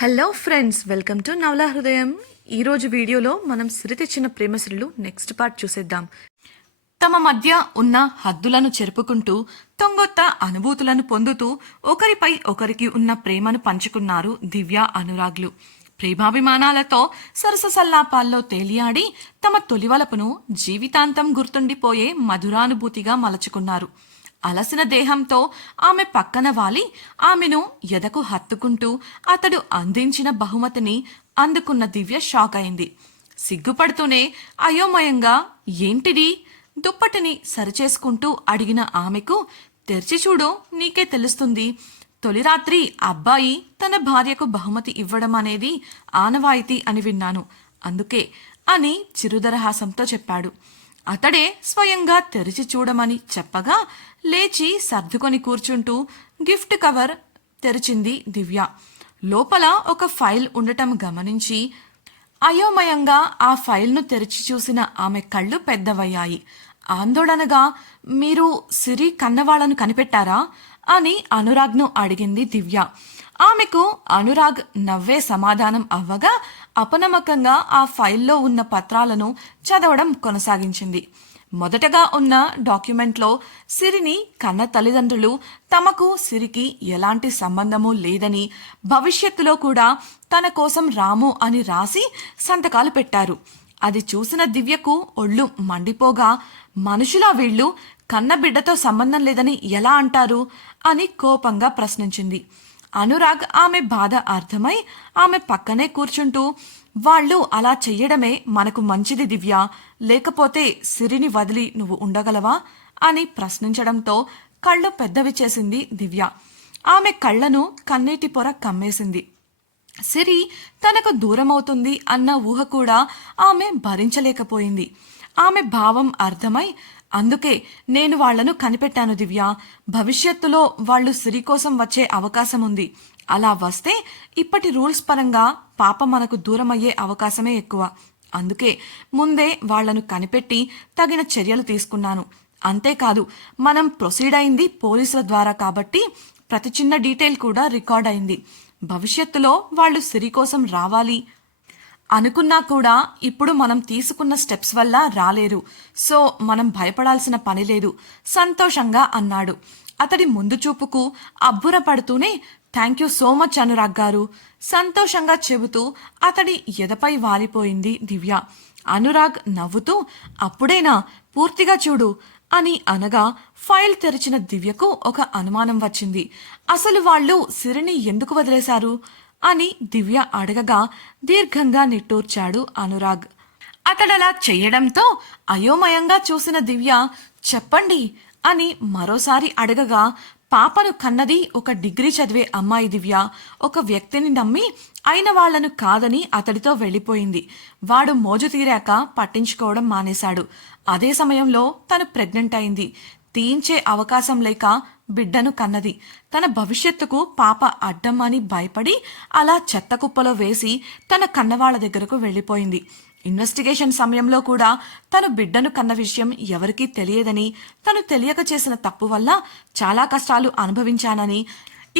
Hello friends welcome to నవలా హృదయం ఈరోజు వీడియోలో మనం సిరి తెచ్చిన నెక్స్ట్ పార్ట్ చూసేద్దాం. తమ మధ్య ఉన్న హద్దులను చెరుపుకుంటూ తొంగొత్త అనుభూతులను పొందుతూ ఒకరిపై ఒకరికి ఉన్న ప్రేమను పంచుకున్నారు దివ్య అనురాగ్లు. ప్రేమాభిమానాలతో సరస సల్లాపాల్లో తేలియాడి తమ తొలివలపును జీవితాంతం గుర్తుండిపోయే మధురానుభూతిగా మలచుకున్నారు. అలసిన దేహంతో ఆమె పక్కన వాలి ఆమెను ఎదకు హత్తుకుంటూ అతడు అందించిన బహుమతిని అందుకున్న దివ్య షాక్ అయింది. సిగ్గుపడుతూనే అయోమయంగా ఏంటిది? దుప్పటిని సరిచేసుకుంటూ అడిగిన ఆమెకు తెరిచి చూడు నీకే తెలుస్తుంది. తొలి రాత్రి అబ్బాయి తన భార్యకు బహుమతి ఇవ్వడం అనేది ఆనవాయితీ అని విన్నాను. అందుకే అని చిరుదరహాసంతో చెప్పాడు. అతడే స్వయంగా తెరిచి చూడమని చెప్పగా లేచి సర్దుకొని కూర్చుంటూ గిఫ్ట్ కవర్ తెరిచింది దివ్య. లోపల ఒక ఫైల్ ఉండటం గమనించి అయోమయంగా ఆ ఫైల్ను తెరిచి చూసిన ఆమె కళ్ళు పెద్దవయ్యాయి. ఆందోళనగా మీరు సిరి కన్నవాళ్ళను కనిపెట్టారా? అని అనురాగ్ను అడిగింది దివ్య. ఆమెకు అనురాగ్ నవ్వే సమాధానం అవ్వగా అపనమ్మకంగా ఆ ఫైల్లో ఉన్న పత్రాలను చదవడం కొనసాగించింది. మొదటగా ఉన్న డాక్యుమెంట్లో సిరిని కన్న తల్లిదండ్రులు తమకు సిరికి ఎలాంటి సంబంధము లేదని భవిష్యత్తులో కూడా తన కోసం రాము అని రాసి సంతకాలు పెట్టారు. అది చూసిన దివ్యకు ఒళ్ళు మండిపోగా మనుషులా వీళ్ళు? కన్న బిడ్డతో సంబంధం లేదని ఎలా అంటారు? అని కోపంగా ప్రశ్నించింది. అనురాగ్ ఆమె బాధ అర్థమై ఆమె పక్కనే కూర్చుంటూ వాళ్ళు అలా చెయ్యడమే మనకు మంచిది దివ్య. లేకపోతే సిరిని వదిలి నువ్వు ఉండగలవా? అని ప్రశ్నించడంతో కళ్ళు పెద్దవి చేసింది దివ్య. ఆమె కళ్ళను కన్నీటి పొర కమ్మేసింది. సిరి తనకు దూరమవుతుంది అన్న ఊహ కూడా ఆమె భరించలేకపోయింది. ఆమె భావం అర్థమై అందుకే నేను వాళ్ళను కనిపెట్టాను దివ్య. భవిష్యత్తులో వాళ్ళు సిరి కోసం వచ్చే అవకాశం ఉంది అలా వస్తే ఇప్పటి రూల్స్ పరంగా పాప మనకు దూరమయ్యే అవకాశమే ఎక్కువ. అందుకే ముందే వాళ్ళను కనిపెట్టి తగిన చర్యలు తీసుకున్నాను. అంతేకాదు మనం ప్రొసీడ్ అయింది పోలీసుల ద్వారా కాబట్టి ప్రతి చిన్న డీటెయిల్ కూడా రికార్డ్ అయింది. భవిష్యత్తులో వాళ్ళు సిరి కోసం రావాలి అనుకున్నా కూడా ఇప్పుడు మనం తీసుకున్న స్టెప్స్ వల్ల రాలేరు. సో మనం భయపడాల్సిన పని లేదు. సంతోషంగా అన్నాడు. అతడి ముందు చూపుకు అబ్బురపడుతూనే thank you so much Anurag గారు. సంతోషంగా చెబుతూ అతడి ఎదపై వాలిపోయింది దివ్య. అనురాగ్ నవ్వుతూ అప్పుడేనా? పూర్తిగా చూడు అని అనగా ఫైల్ తెరిచిన దివ్యకు ఒక అనుమానం వచ్చింది. అసలు వాళ్ళు సిరిని ఎందుకు వదిలేశారు? అని దివ్య అడగగా దీర్ఘంగా నిట్టూర్చాడు అనురాగ్. అతడలా చెయ్యడంతో అయోమయంగా చూసిన దివ్య చెప్పండి అని మరోసారి అడగగా పాపను కన్నది ఒక డిగ్రీ చదివే అమ్మాయి దివ్య. ఒక వ్యక్తిని నమ్మి అయిన వాళ్ళను కాదని అతడితో వెళ్ళిపోయింది. వాడు మోజు తీరాక పట్టించుకోవడం మానేశాడు. అదే సమయంలో తను ప్రెగ్నెంట్ అయింది. తీయించే అవకాశం లేక బిడ్డను కన్నది. తన భవిష్యత్తుకు పాప అడ్డం అని భయపడి అలా చెత్త కుప్పలో వేసి తన కన్నవాళ్ళ దగ్గరకు వెళ్ళిపోయింది. ఇన్వెస్టిగేషన్ సమయంలో కూడా తను బిడ్డను కన్న విషయం ఎవరికీ తెలియదని తను తెలియక చేసిన తప్పు వల్ల చాలా కష్టాలు అనుభవించానని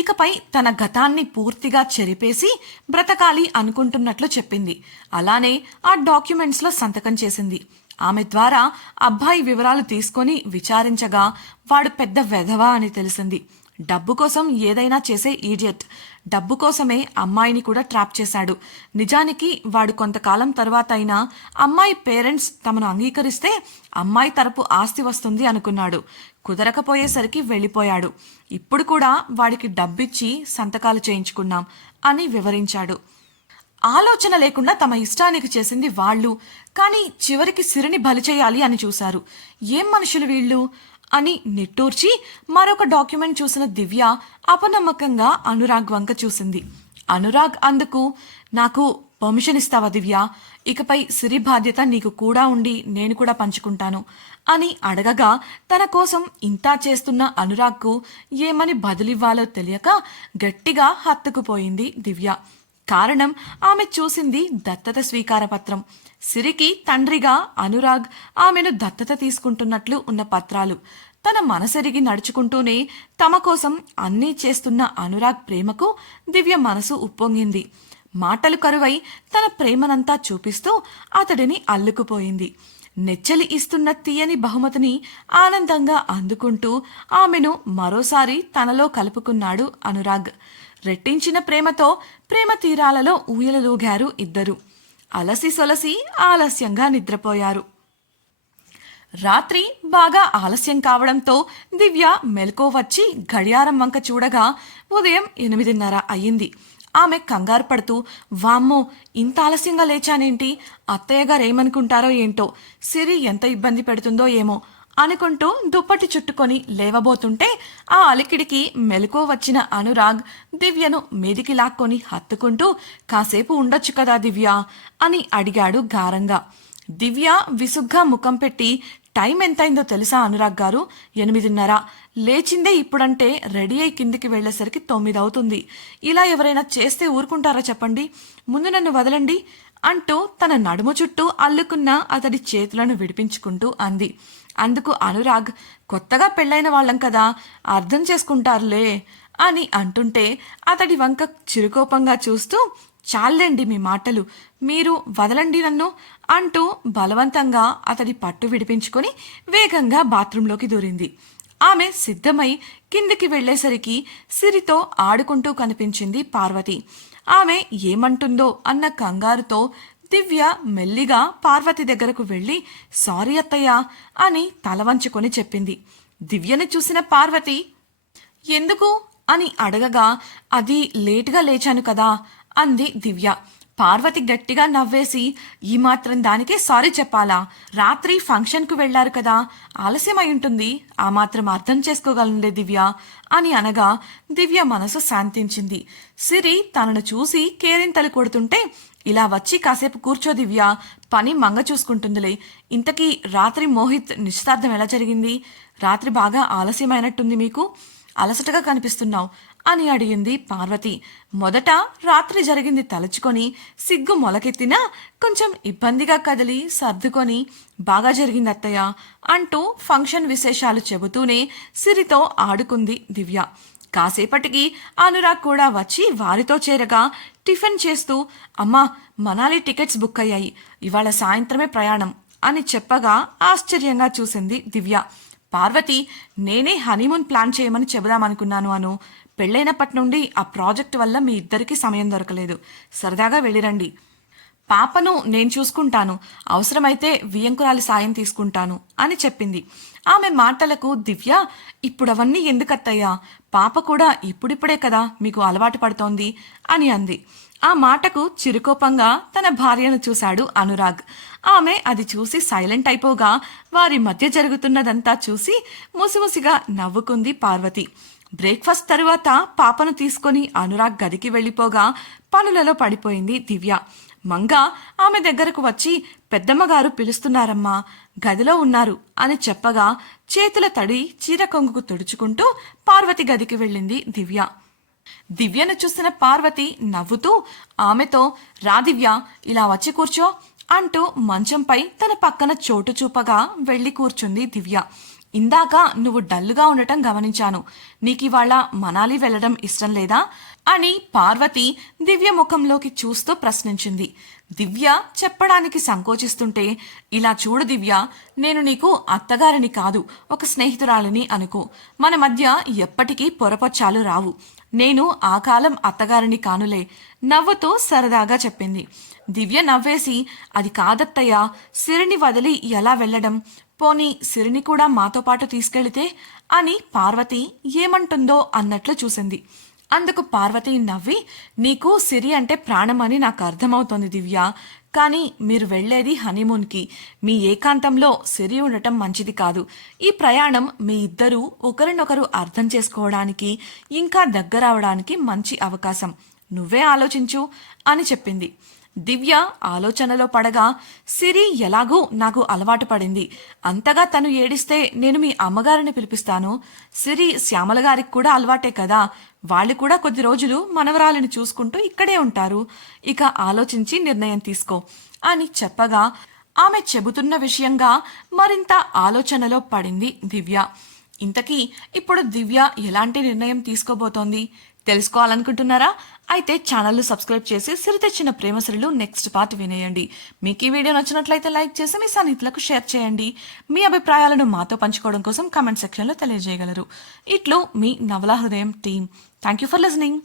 ఇకపై తన గతాన్ని పూర్తిగా చెరిపేసి బ్రతకాలి అనుకుంటున్నట్లు చెప్పింది. అలానే ఆ డాక్యుమెంట్స్లో సంతకం చేసింది. ఆమె ద్వారా అబ్బాయి వివరాలు తీసుకొని విచారించగా వాడు పెద్ద వెధవా అని తెలిసింది. డబ్బు కోసం ఏదైనా చేసే ఈడియట్ డబ్బు కోసమే అమ్మాయిని కూడా ట్రాప్ చేశాడు. నిజానికి వాడు కొంతకాలం తర్వాత అయినా అమ్మాయి పేరెంట్స్ తమను అంగీకరిస్తే అమ్మాయి తరపు ఆస్తి వస్తుంది అనుకున్నాడు. కుదరకపోయేసరికి వెళ్ళిపోయాడు. ఇప్పుడు కూడా వాడికి డబ్బిచ్చి సంతకాలు చేయించుకున్నాం అని వివరించాడు. ఆలోచన లేకుండా తమ ఇష్టానికి చేసింది వాళ్ళు. కానీ చివరికి సిరిని బలి చేయాలి అని చూశారు. ఏం మనుషులు వీళ్ళు? అని నిట్టూర్చి మరొక డాక్యుమెంట్ చూసిన దివ్య అపనమ్మకంగా అనురాగ్ వంక చూసింది. అనురాగ్ అందుకు నాకు పర్మిషన్ ఇస్తావా దివ్య? ఇకపై సిరి బాధ్యత నీకు కూడా ఉండి నేను కూడా పంచుకుంటాను. అని అడగగా తన కోసం ఇంతా చేస్తున్న అనురాగ్కు ఏమని బదులివ్వాలో తెలియక గట్టిగా హత్తుకుపోయింది దివ్య. కారణం ఆమె చూసింది దత్తత స్వీకార పత్రం సిరికి తండ్రిగా అనురాగ్ ఆమెను దత్తత తీసుకుంటున్నట్లు ఉన్న పత్రాలు. తన మనసెరిగి నడుచుకుంటూనే తమ కోసం అన్నీ చేస్తున్న అనురాగ్ ప్రేమకు దివ్య మనసు ఉప్పొంగింది. మాటలు కరువై తన ప్రేమనంతా చూపిస్తూ అతడిని అల్లుకుపోయింది. నెచ్చలి ఇస్తున్న తీయని బహుమతిని ఆనందంగా అందుకుంటూ ఆమెను మరోసారి తనలో కలుపుకున్నాడు అనురాగ్. రెట్టించిన ప్రేమతో ప్రేమ తీరాలలో ఊయలలూగారు ఇద్దరు. అలసి సొలసి ఆలస్యంగా నిద్రపోయారు. రాత్రి బాగా ఆలస్యం కావడంతో దివ్య మెలకువ వచ్చి గడియారం వంక చూడగా ఉదయం ఎనిమిదిన్నర అయ్యింది. ఆమె కంగారు పడుతూ వామ్మో ఇంత ఆలస్యంగా లేచానేంటి? అత్తయ్య గారు ఏమనుకుంటారో ఏంటో? సిరి ఎంత ఇబ్బంది పెడుతుందో ఏమో? అనుకుంటూ దుప్పటి చుట్టుకొని లేవబోతుంటే ఆ అలికిడికి మెలకువ వచ్చిన అనురాగ్ దివ్యను మీదికి లాక్కొని హత్తుకుంటూ కాసేపు ఉండొచ్చు కదా దివ్య? అని అడిగాడు గారంగా. దివ్య విసుగ్గా ముఖం పెట్టి టైం ఎంతైందో తెలుసా అనురాగ్ గారు? ఎనిమిదిన్నర. లేచిందే ఇప్పుడంటే రెడీ అయి కిందికి వెళ్ళేసరికి తొమ్మిది అవుతుంది ఇలా ఎవరైనా చేస్తే ఊరుకుంటారా చెప్పండి? ముందు నన్ను వదలండి అంటూ తన నడుము చుట్టూ అల్లుకున్న అతడి చేతులను విడిపించుకుంటూ అంది. అందుకు అనురాగ్ కొత్తగా పెళ్ళైన వాళ్ళం కదా అర్థం చేసుకుంటారులే అని అంటుంటే అతడి వంక చిరుకోపంగా చూస్తూ చాలండి మీ మాటలు. మీరు వదలండి నన్ను అంటూ బలవంతంగా అతడి పట్టు విడిపించుకొని వేగంగా బాత్రూంలోకి దూరింది. ఆమె సిద్ధమై కిందికి వెళ్ళేసరికి సిరితో ఆడుకుంటూ కనిపించింది పార్వతి. ఆమె ఏమంటుందో అన్న కంగారుతో దివ్య మెల్లిగా పార్వతి దగ్గరకు వెళ్ళి సారీ అత్తయ్య అని తల వంచుకొని చెప్పింది. దివ్యను చూసిన పార్వతి ఎందుకు? అని అడగగా అది లేటుగా లేచాను కదా అంది దివ్య. పార్వతి గట్టిగా నవ్వేసి ఈ మాత్రం దానికే సారీ చెప్పాలా? రాత్రి ఫంక్షన్కు వెళ్ళారు కదా ఆలస్యం అయి ఉంటుంది. ఆ మాత్రం అర్థం చేసుకోగలండే దివ్య అని అనగా దివ్య మనసు శాంతించింది. సిరి తనను చూసి కేరింతలు కొడుతుంటే ఇలా వచ్చి కాసేపు కూర్చో దివ్య పని మంగ చూసుకుంటుందిలే. ఇంతకీ రాత్రి మోహిత్ నిశ్చితార్థం ఎలా జరిగింది? రాత్రి బాగా ఆలస్యమైనట్టుంది మీకు? అలసటగా కనిపిస్తున్నావు. అని అడిగింది పార్వతి. మొదట రాత్రి జరిగింది తలుచుకొని సిగ్గు మొలకెత్తినా కొంచెం ఇబ్బందిగా కదిలి సర్దుకొని బాగా జరిగింది అత్తయ్య అంటూ ఫంక్షన్ విశేషాలు చెబుతూనే సిరితో ఆడుకుంది దివ్య. కాసేపటికి అనురాగ్ కూడా వచ్చి వారితో చేరగా టిఫిన్ చేస్తూ అమ్మా మనాలి టికెట్స్ బుక్ అయ్యాయి. ఇవాళ సాయంత్రమే ప్రయాణం అని చెప్పగా ఆశ్చర్యంగా చూసింది దివ్య. పార్వతి నేనే హనీమూన్ ప్లాన్ చేయమని చెబుదామనుకున్నాను అను. పెళ్ళైనప్పటి నుండి ఆ ప్రాజెక్ట్ వల్ల మీ ఇద్దరికీ సమయం దొరకలేదు. సరదాగా వెళ్ళిరండి. పాపను నేను చూసుకుంటాను. అవసరమైతే వియంకురాలి సాయం తీసుకుంటాను అని చెప్పింది. ఆమె మాటలకు దివ్య ఇప్పుడు అవన్నీ ఎందుకత్తయ్యా? పాప కూడా ఇప్పుడిప్పుడే కదా మీకు అలవాటు పడుతోంది అని అంది. ఆ మాటకు చిరుకోపంగా తన భార్యను చూశాడు అనురాగ్. ఆమె అది చూసి సైలెంట్ అయిపోగా వారి మధ్య జరుగుతున్నదంతా చూసి ముసిముసిగా నవ్వుకుంది పార్వతి. బ్రేక్ఫాస్ట్ తరువాత పాపను తీసుకొని అనురాగ్ గదికి వెళ్ళిపోగా పనులలో పడిపోయింది దివ్య. మంగ ఆమె దగ్గరకు వచ్చి పెద్దమ్మగారు పిలుస్తున్నారమ్మా గదిలో ఉన్నారు అని చెప్పగా చేతుల తడి చీర కొంగుకు తుడుచుకుంటూ పార్వతి గదికి వెళ్ళింది దివ్య. దివ్యను చూసిన పార్వతి నవ్వుతూ ఆమెతో రా దివ్య ఇలా వచ్చి కూర్చో అంటూ మంచంపై తన పక్కన చోటు చూపగా వెళ్ళి కూర్చుంది దివ్య. ఇందాక నువ్వు డల్లుగా ఉండటం గమనించాను. నీకివాళ మనాలి వెళ్ళడం ఇష్టం లేదా? అని పార్వతి దివ్య ముఖంలోకి చూస్తూ ప్రశ్నించింది. దివ్య చెప్పడానికి సంకోచిస్తుంటే ఇలా చూడు దివ్య నేను నీకు అత్తగారిని కాదు ఒక స్నేహితురాలిని అనుకో. మన మధ్య ఎప్పటికీ పొరపచ్చాలు రావు. నేను ఆ కాలం అత్తగారిని కానులే నవ్వుతూ సరదాగా చెప్పింది. దివ్య నవ్వేసి అది కాదత్తయ్య సిరిని వదిలి ఎలా వెళ్ళడం? పోనీ సిరిని కూడా మాతో పాటు తీసుకెళితే అని పార్వతి ఏమంటుందో అన్నట్లు చూసింది. అందుకు పార్వతి నవ్వి నీకు సిరి అంటే ప్రాణమని నాకు అర్థమవుతోంది దివ్య. కానీ మీరు వెళ్ళేది హనీమూన్కి. మీ ఏకాంతంలో సిరి ఉండటం మంచిది కాదు. ఈ ప్రయాణం మీ ఇద్దరూ ఒకరినొకరు అర్థం చేసుకోవడానికి ఇంకా దగ్గరవడానికి మంచి అవకాశం. నువ్వే ఆలోచించు అని చెప్పింది. దివ్య ఆలోచనలో పడగా సిరి ఎలాగూ నాకు అలవాటు పడింది. అంతగా తను ఏడిస్తే నేను మీ అమ్మగారిని పిలిపిస్తాను. సిరి శ్యామల గారికి కూడా అలవాటే కదా. వాళ్ళు కూడా కొద్ది రోజులు మనవరాలిని చూసుకుంటూ ఇక్కడే ఉంటారు. ఇక ఆలోచించి నిర్ణయం తీసుకో అని చెప్పగా ఆమె చెబుతున్న విషయంగా మరింత ఆలోచనలో పడింది దివ్య. ఇంతకీ ఇప్పుడు దివ్య ఎలాంటి నిర్ణయం తీసుకోబోతోంది? తెలుసుకోవాలనుకుంటున్నారా? అయితే ఛానల్ను సబ్స్క్రైబ్ చేసి సిరి తెచ్చిన ప్రేమసరులు నెక్స్ట్ పార్ట్ వినేయండి. మీకు ఈ వీడియో నచ్చినట్లయితే లైక్ చేసి మీ సన్నిహితులకు షేర్ చేయండి. మీ అభిప్రాయాలను మాతో పంచుకోవడం కోసం కమెంట్ సెక్షన్లో తెలియజేయగలరు. ఇట్లు మీ నవలా హృదయం team. Thank you for listening.